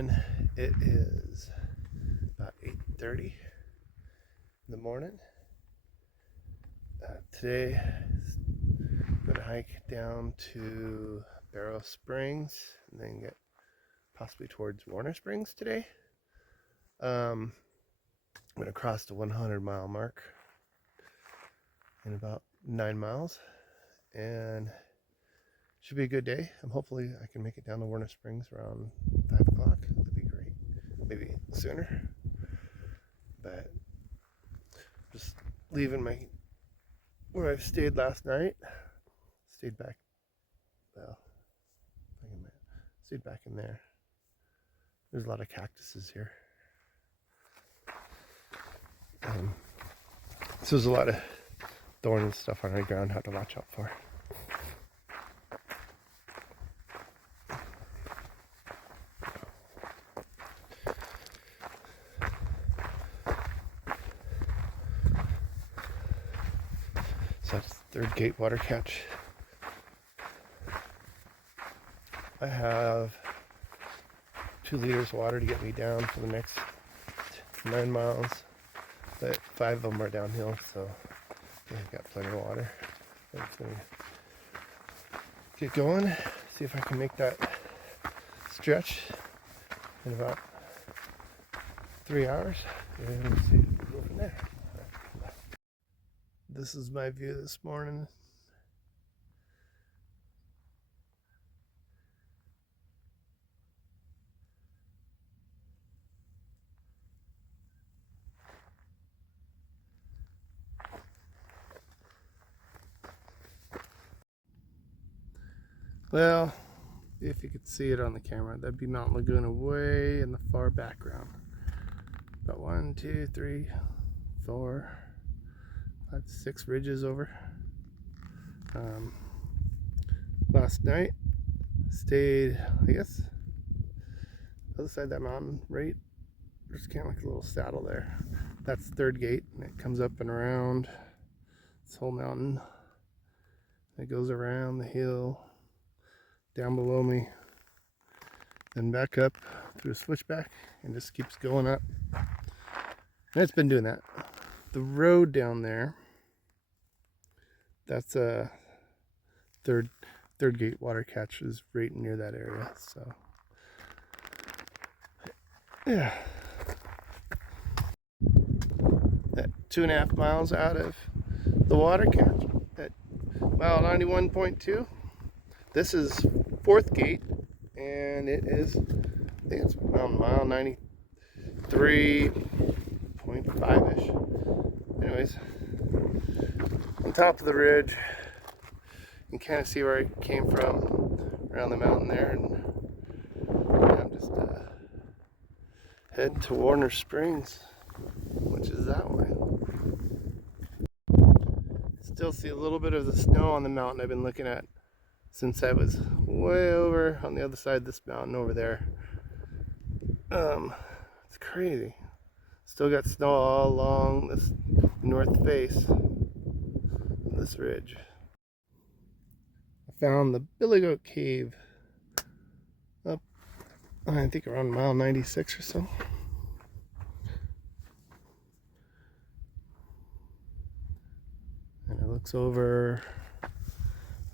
morning. It is about 8:30 in the morning. Today I'm going to hike down to Barrow Springs and then get possibly towards Warner Springs today. I'm going to cross the 100-mile mark in about 9 miles, and should be a good day. Hopefully I can make it down to Warner Springs around 5 o'clock. That'd be great. Maybe sooner. But just leaving where I stayed last night. Stayed back in there. There's a lot of cactuses here. So there's a lot of thorns and stuff on the ground I have to watch out for. So that's third gate water catch. I have 2 liters of water to get me down for the next 9 miles, but 5 of them are downhill, so I've got plenty of water. I'm just gonna get going, see if I can make that stretch in about 3 hours, and we'll see, we'll go from there. This is my view this morning. Well, if you could see it on the camera, that'd be Mount Laguna way in the far background. About 1, 2, 3, 4, 5, 6 ridges over. Last night, stayed, I guess, other side of that mountain, right? There's kind of like a little saddle there. That's third gate, and it comes up and around this whole mountain. It goes around the hill, down below me, then back up through a switchback, and just keeps going up. And it's been doing that. The road down there, that's a third gate water catch is right near that area. So yeah, at 2.5 miles out of the water catch at mile 91.2. This is 4th gate, and it is, I think it's around mile 93.5-ish. Anyways, on top of the ridge, you can kind of see where I came from around the mountain there, and I'm just heading to Warner Springs, which is that way. Still see a little bit of the snow on the mountain I've been looking at since I was way over on the other side of this mountain over there. It's crazy. Still got snow all along this north face of this ridge. I found the Billy Goat Cave up, I think, around mile 96 or so. And it looks over,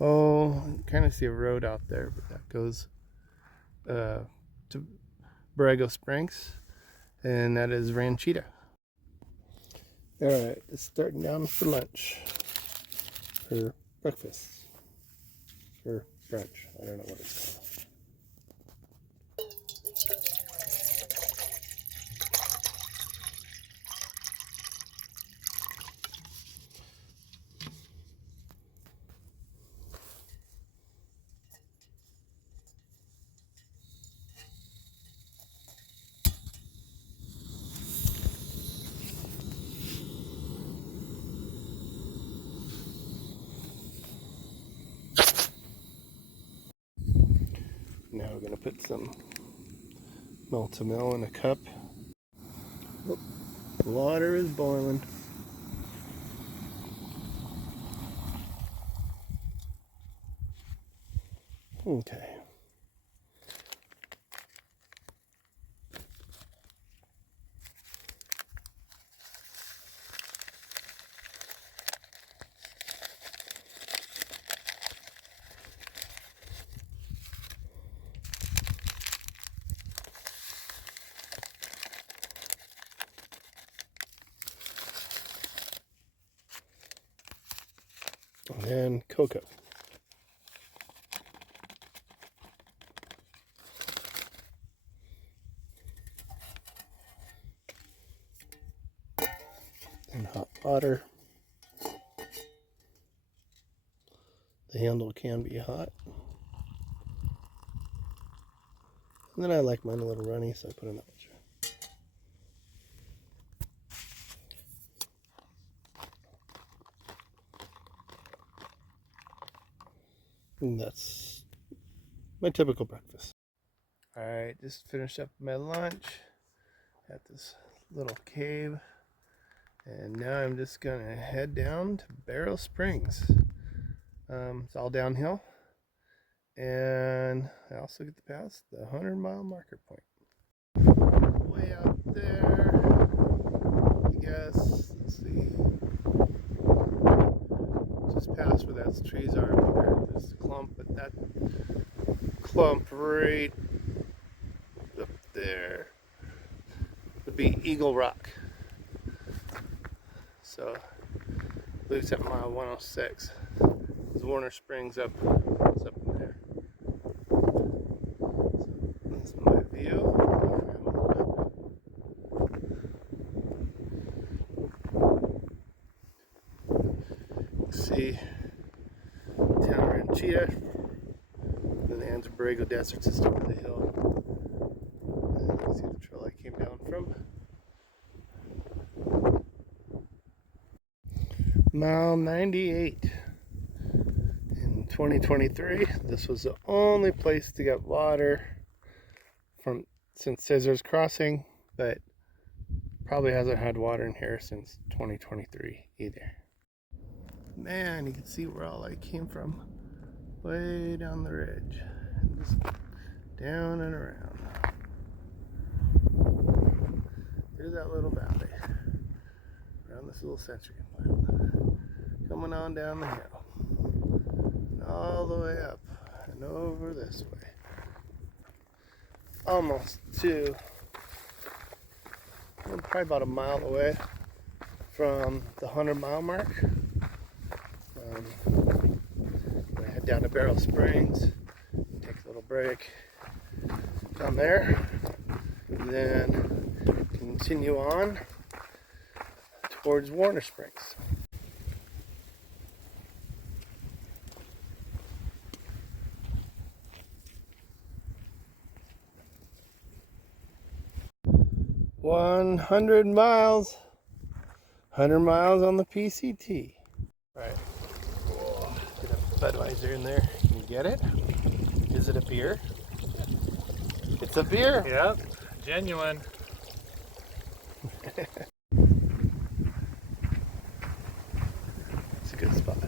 oh, you kind of see a road out there, but that goes to Borrego Springs, and that is Ranchita. Alright, it's starting down for lunch, or breakfast, or brunch, I don't know what it's called. Now we're going to put some Melt-A-Mel in a cup. Oh, the water is boiling. Okay. and cocoa. And hot water. The handle can be hot. And then I like mine a little runny, so I put in that much. And that's my typical breakfast. Alright, just finished up my lunch at this little cave. And now I'm just gonna head down to Barrel Springs. It's all downhill. And I also get to pass the 100-mile marker point. Way out there, I guess, let's see. Just past where those trees are over there. There's a clump, but that clump right up there would be Eagle Rock. So, looks at mile 106. There's Warner Springs up in there. So, that's my view. See town Ranchita, then the Anza-Borrego Desert system over the hill. And you can see the trail I came down from. Mile 98. In 2023, this was the only place to get water since Scissors Crossing, but probably hasn't had water in here since 2023 either. Man, you can see where all I came from. Way down the ridge. And just down and around. There's that little valley. Around this little century plant. Coming on down the hill. And all the way up and over this way. Almost to, probably about a mile away from the 100-mile mark. I head down to Barrel Springs, take a little break down there, and then continue on towards Warner Springs. $100 miles on the PCT. Right. Get a Budweiser in there. Can you get it? Is it a beer? It's a beer. Yep, genuine. It's a good spot.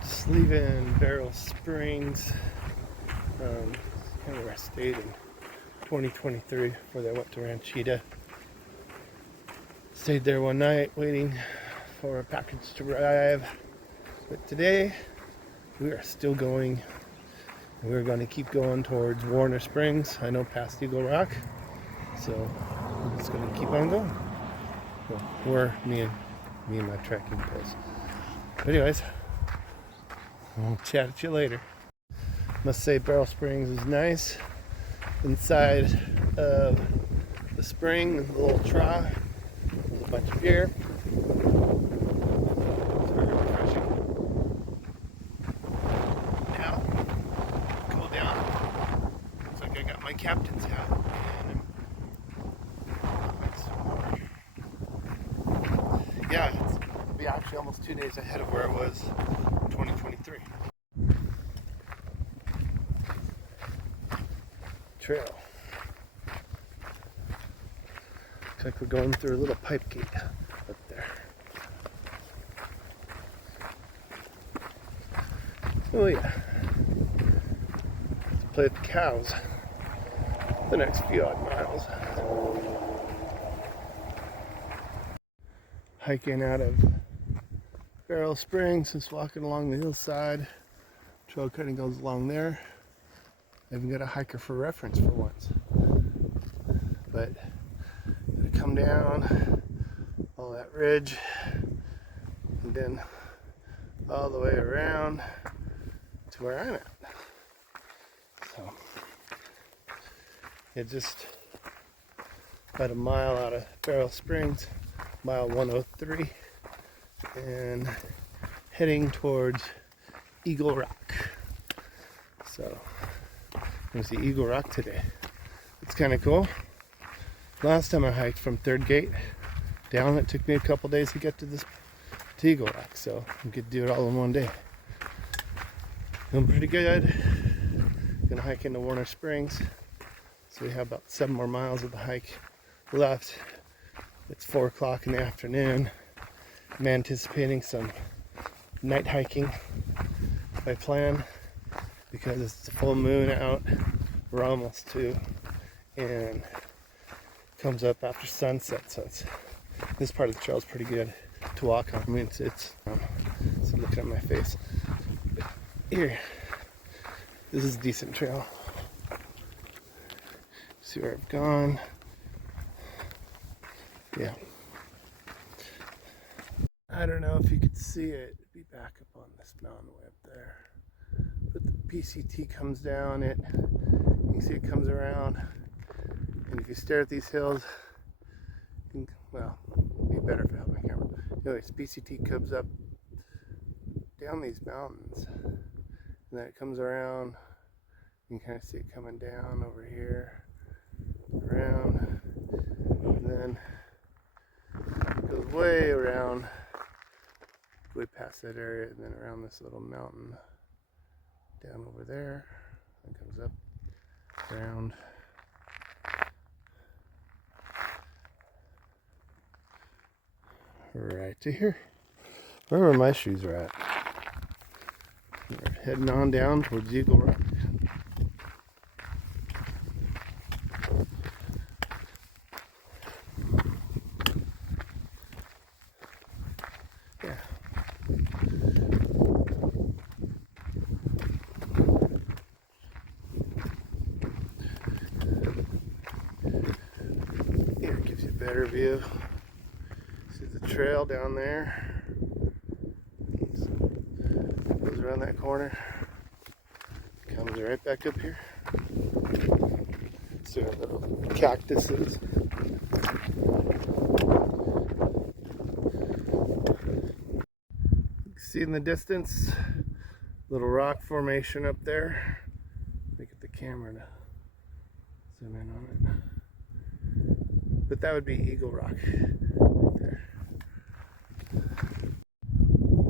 Just leaving Barrel Springs, kind of where I stayed in 2023 before I went to Ranchita. Stayed there one night waiting for a package to arrive. But today we are still going. We're going to keep going towards Warner Springs. I know past Eagle Rock, so I'm just going to keep on going. Well, or me and my trekking post. But anyways, I'll chat at you later. Must say Barrel Springs is nice. Inside of the spring, the little trough, there's a bunch of deer. It's very refreshing. Now, go down. Looks like I got my captain's hat. Yeah, it'll be actually almost 2 days ahead of where it was in 2023. Trail. Looks like we're going through a little pipe gate up there. Oh yeah. Let's play with the cows the next few odd miles. Hiking out of Barrel Springs, just walking along the hillside. Trail kind of goes along there. I even got a hiker for reference for once. but I'm gonna come down all that ridge and then all the way around to where I'm at. So it's just about a mile out of Barrel Springs, mile 103, and heading towards Eagle Rock. So I'm gonna see Eagle Rock today. It's kind of cool. Last time I hiked from Third Gate down, it took me a couple days to get to Eagle Rock, so we could do it all in one day. Doing pretty good. Gonna hike into Warner Springs, so we have about 7 more miles of the hike left. It's 4 o'clock in the afternoon. I'm anticipating some night hiking by plan because it's a full moon out. We're almost to, and comes up after sunset, so this part of the trail is pretty good to walk on. I mean, it's so looking at my face. But here, this is a decent trail. See where I've gone. Yeah. I don't know if you could see it. It'd be back up on this mountain way up there. But the PCT comes down it. You can see it comes around. And if you stare at these hills, well, it'd be better if I held my camera. Anyways, PCT comes up down these mountains. And then it comes around. You can kind of see it coming down over here. Around. And then it goes way around. Way past that area, and then around this little mountain down over there, and comes up around right to here, wherever my shoes are at. We're heading on down towards Eagle Rock. Here it gives you a better view. See the trail down there. Goes around that corner. Comes right back up here. See our little cactuses. You can see in the distance, little rock formation up there. Let me get the camera to zoom in on it. But that would be Eagle Rock right there.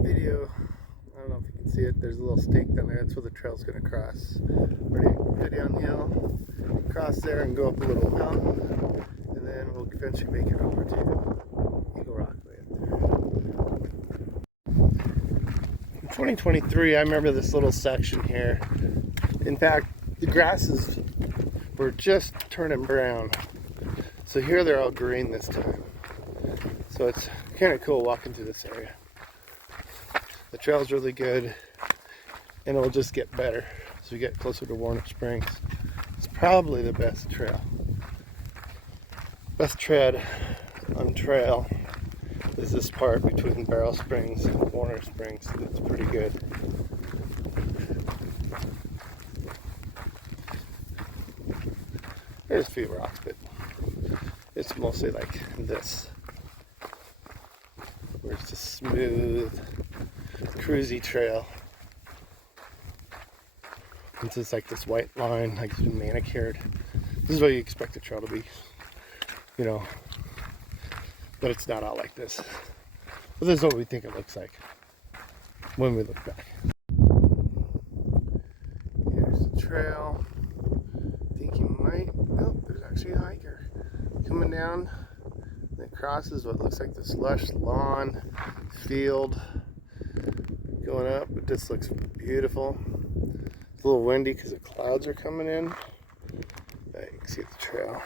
Video, I don't know if you can see it, there's a little stake down there, that's where the trail's going to cross. Pretty downhill, cross there and go up a little mountain, and then we'll eventually make it over to Eagle Rock way up there. In 2023, I remember this little section here. In fact, the grasses were just turning brown. So here they're all green this time. So it's kind of cool walking through this area. The trail's really good, and it'll just get better as we get closer to Warner Springs. It's probably the best trail. Best tread on trail is this part between Barrel Springs and Warner Springs. It's pretty good. There's a few rocks, but it's mostly like this, where it's just smooth, cruisy trail. It's just like this white line, like it's been manicured. This is what you expect a trail to be, you know, but it's not all like this. But this is what we think it looks like when we look back. Here's the trail. I think you might, oh, there's actually a hiker coming down. It crosses what looks like this lush lawn field going up. But this looks beautiful. It's a little windy because the clouds are coming in, but you can see the trail.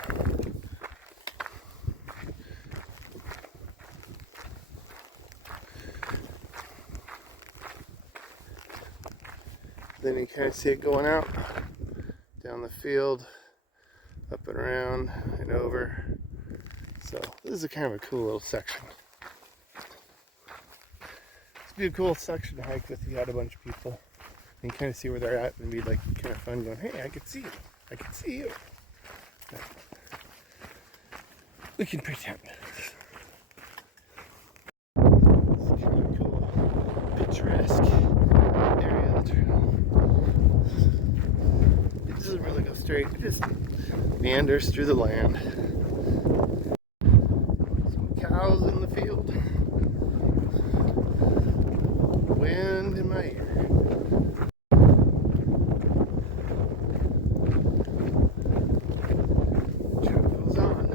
Then you kind of see it going out down the field, up and around, and over. So this is a kind of a cool little section. This would be a cool section to hike with. You had a bunch of people and kind of see where they're at, and be like kind of fun going, hey, I can see you. I can see you. But we can pretend. It's kind of cool, picturesque area of the trail. It doesn't really go straight. It just meanders through the land. Some cows in the field. Wind in my ear. Trail goes on.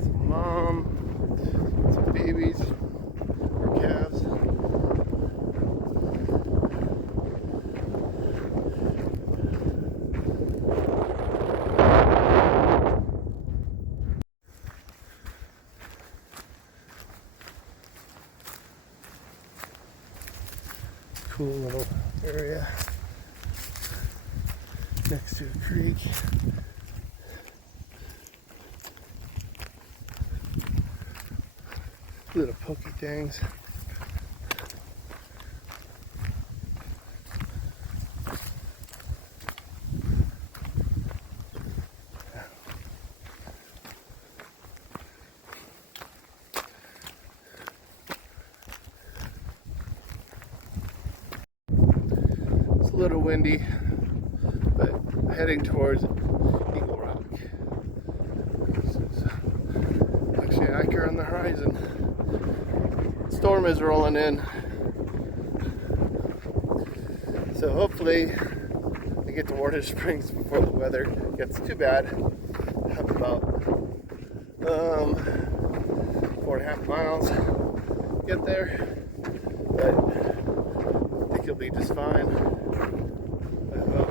Some mom, some babies, or calves. Cool little area next to a creek. Little pokey things. It's a little windy, but heading towards Eagle Rock. This is actually Acker on the horizon. Storm is rolling in, so hopefully I get to Warner Springs before the weather gets too bad. I have about 4.5 miles to get there, but I think it'll be just fine. I hope.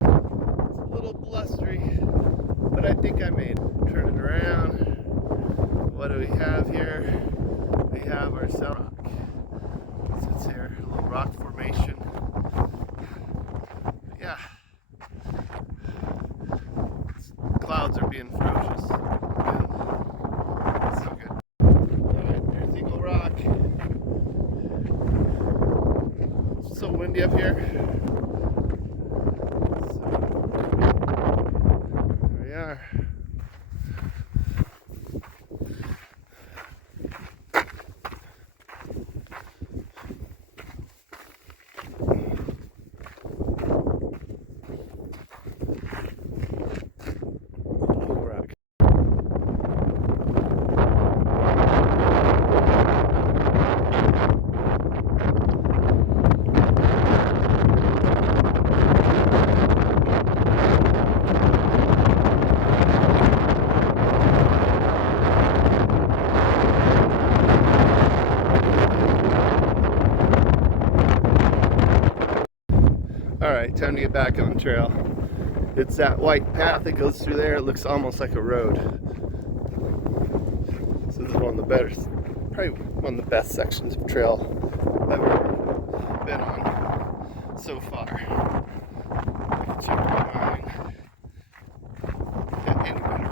It's a little blustery, but I think I made it. Turn it around. What do we have here? We have our cell rock. Sits here, a little rock formation. But yeah, clouds are being ferocious. It's so good. Alright, there's Eagle Rock. It's so windy up here. So, there we are. Alright, time to get back on trail. It's that white path that goes through there. It looks almost like a road. So this is one of the better, probably one of the best sections of trail I've ever been on so far. I can check my mind. Get any better than that.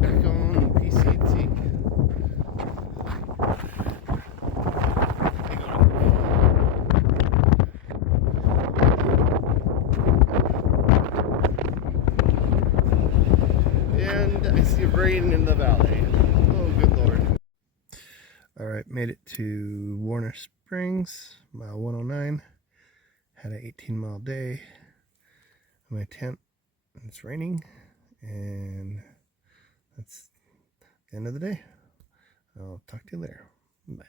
Back on PCT. And I see rain in the valley. Oh, good Lord. Alright, made it to Warner Springs, mile 109. Had an 18-mile day. My tent, and it's raining, and that's the end of the day. I'll talk to you later. Bye.